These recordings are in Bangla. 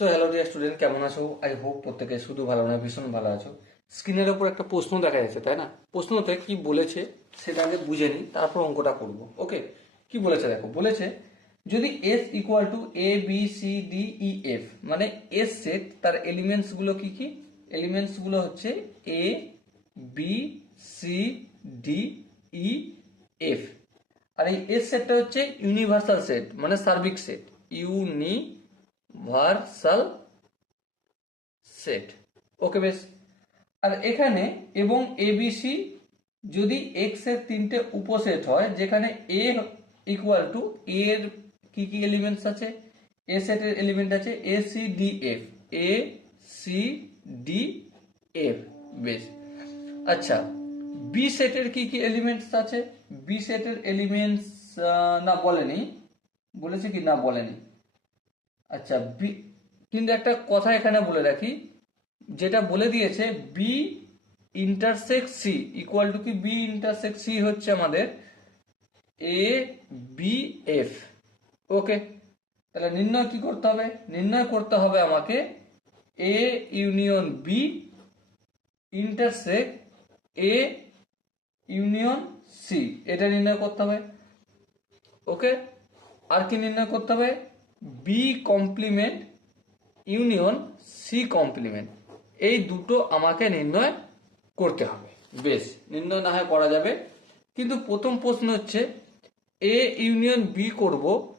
সো হ্যালো ডিয়ার স্টুডেন্ট কেমন আছো? আই হোপ প্রত্যেকে শুধু ভালো না ভীষণ ভালো আছো। স্ক্রিনের ওপর একটা প্রশ্ন দেখা যাচ্ছে, তাই না? প্রশ্নতে কি বলেছে সেটা আগে বুঝে নিই, তারপর অঙ্কটা করব ওকে কি বলেছে দেখো, বলেছে, যদি S equal to A B C D E F মানে এস সেট তার এলিমেন্টসগুলো কি কি? এলিমেন্টসগুলো হচ্ছে A B C D E F আর এই এস সেটটা হচ্ছে ইউনিভার্সাল সেট মানে সার্বিক সেট ইউনিভার্সাল সেট। ওকে বেশ। আর এখানে এবং এবিসি যদি এক্সের তিনটে উপসেট হয়, যেখানে এ ইকুয়াল টু এর কি কি এলিমেন্টস আছে? এ সেটের এলিমেন্ট আছে A C D F A C D F বেশ। আচ্ছা বি সেটের কি কি এলিমেন্টস আছে? বি সেটের এলিমেন্টস না বলেনি। বলেছে কি, না বলেনি। আচ্ছা বি, কিন্তু একটা কথা এখানে বলে রাখি, যেটা বলে দিয়েছে B intersect C equal to কি? বি ইন্টারসেক্ট সি হচ্ছে আমাদের এ বি এফ ওকে তাহলে নির্ণয় কি করতে হবে? নির্ণয় করতে হবে আমাকে A union B intersect A union C এটা নির্ণয় করতে হবে। ওকে আর কি নির্ণয় করতে হবে? B complement union C complement এই দুটো আমাকে নির্ণয় করতে হবে। বেশ, নির্ণয় না হয় করা যাবে। কিন্তু প্রথম প্রশ্ন হচ্ছে এ ইউনিয়ন বি করব,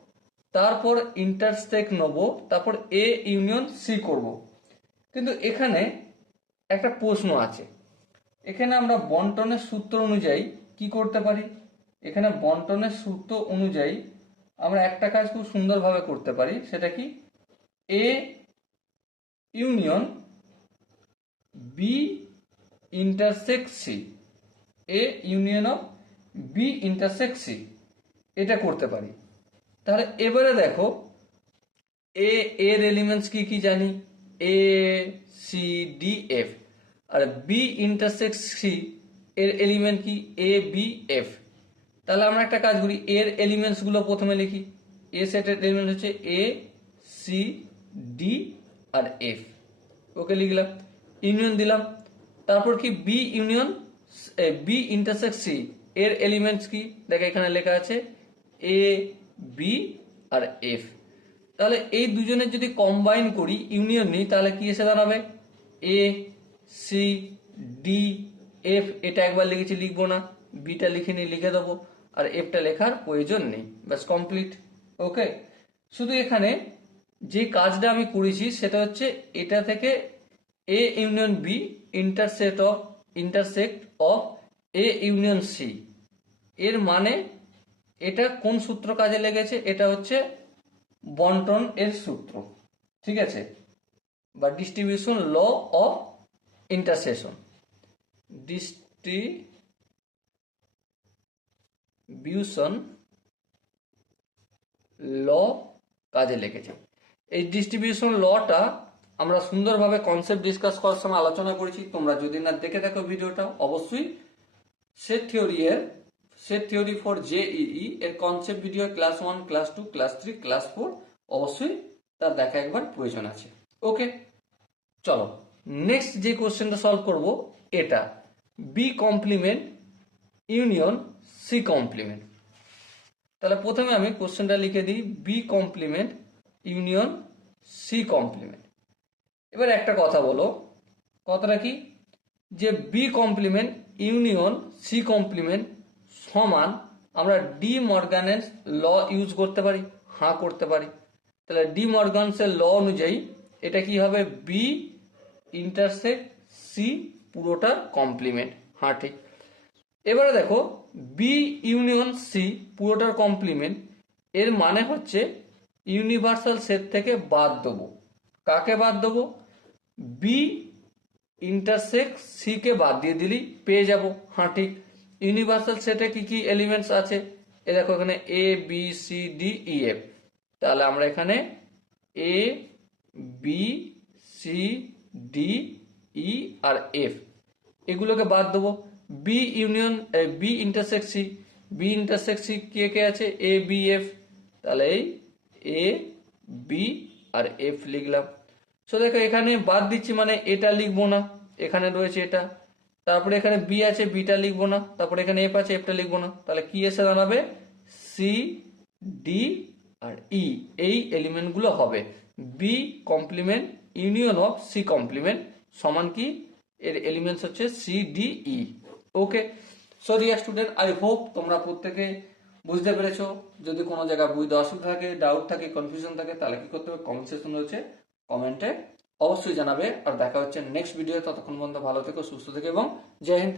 তারপর ইন্টারসেক নেব, তারপর এ ইউনিয়ন সি করব। কিন্তু এখানে একটা প্রশ্ন আছে। এখানে আমরা বন্টনের সূত্র অনুযায়ী কি করতে পারি? এখানে বন্টনের সূত্র অনুযায়ী আমরা একটা কাজ খুব সুন্দরভাবে করতে পারি, সেটা কি? A union B intersect C A union of B intersect C এটা করতে পারি। তাহলে এবারে দেখো এ এর এলিমেন্টস কি কি জানি? এ সি ডি এফ আর বি ইন্টারসেক্ট সি এর এলিমেন্ট কি? এ বি এফ তাহলে আমরা একটা কাজ করি, এর এলিমেন্টসগুলো প্রথমে লিখি। এ সেটের এলিমেন্ট হচ্ছে এ সি ডি আর এফ ওকে লিখলাম ইউনিয়ন দিলাম। তারপর কি? B union B intersect C এর এলিমেন্টস কি? দেখো এখানে লেখা আছে এ বি আর এফ তাহলে এই দুজনের যদি কম্বাইন করি ইউনিয়ন নিই, তাহলে কি এসে দাঁড়াবে? এ সি ডি এফ এটা একবার লিখেছি, লিখব না। বিটা লিখে নিই, লিখে দেবো। আর এফটা লেখার প্রয়োজন নেই। ব্যাস কমপ্লিট ওকে শুধু এখানে যে কাজটা আমি করেছি, সেটা হচ্ছে এটা থেকে A union B intersect of intersect of A union C এর মানে এটা কোন সূত্র কাজে লেগেছে? এটা হচ্ছে বন্টন এর সূত্র। ঠিক আছে? বা distribution law of intersection distribution law কাজে লেগেছে। এই ডিস্ট্রিবিউশন লটা আমরা সুন্দরভাবে কনসেপ্ট ডিসকাস করার সময় আলোচনা করেছি। তোমরা যদি না দেখে থাকো ভিডিওটা, অবশ্যই সেট থিওরি এর সেট থিওরি ফর জেইই এর concept video class one class two class three class four অবশ্যই তার দেখা একবার প্রয়োজন আছে। ওকে চলো নেক্সট যে কোশ্চেনটা সলভ করব, এটা B complement union C complement. তাহলে প্রথমে আমি কোশ্চেনটা লিখে দিই B complement, union C complement. এবার একটা কথা বলো, কথাটা কি? যে B complement, union C complement সমান আমরা ডি মর্গানের ল ইউজ করতে পারি, হাঁ করতে পারি। তাহলে ডি মর্গানসের ল অনুযায়ী এটা কি হবে? বি ইন্টারসেক্ট সি পুরোটা কমপ্লিমেন্ট হ্যাঁ ঠিক। এবারে দেখো বি ইউনিয়ন সি পুরোটার কমপ্লিমেন্ট এর মানে হচ্ছে ইউনিভার্সাল সেট থেকে বাদ দেবো। কাকে বাদ দেবো? বি ইন্টারসেক্ট সি কে বাদ দিয়ে দিলি পেয়ে যাব হ্যাঁ ঠিক ইউনিভার্সাল সেটে কি কি এলিমেন্টস আছে? এ দেখো এখানে A B C D E F তাহলে আমরা এখানে A B C D E R F এগুলোকে বাদ দেবো। B union B intersect C B intersect C কে কে আছে? এ বি এফ তাহলে এই এ বি আর এফ লিখলাম। সো দেখো, এখানে বাদ দিচ্ছি মানে এটা লিখব না। এখানে রয়েছে এটা। তারপরে এখানে বি আছে বিটা লিখব না। তারপরে এখানে এফ আছে এফটা লিখব না। তাহলে কি এসে দাঁড়াবে? সি ডি আর ই এই এলিমেন্টগুলো হবে। B complement union of C complement সমান কি? এর এলিমেন্টস হচ্ছে C D E okay so dear student I hope তোমরা প্রত্যেকে বুঝতে পেরেছ। যদি কোনো জায়গায় বুঝতে অসুবিধা থাকে ডাউট থাকে কনফিউশন থাকে, তাহলে কি করতে হবে? কমেন্ট সেকশন রয়েছে। কমেন্টে অবশ্যই জানাবে। আর দেখা হচ্ছে নেক্সট ভিডিও ততক্ষণ পর্যন্ত ভালো থেকো, সুস্থ থেকে এবং জয় হিন্দ।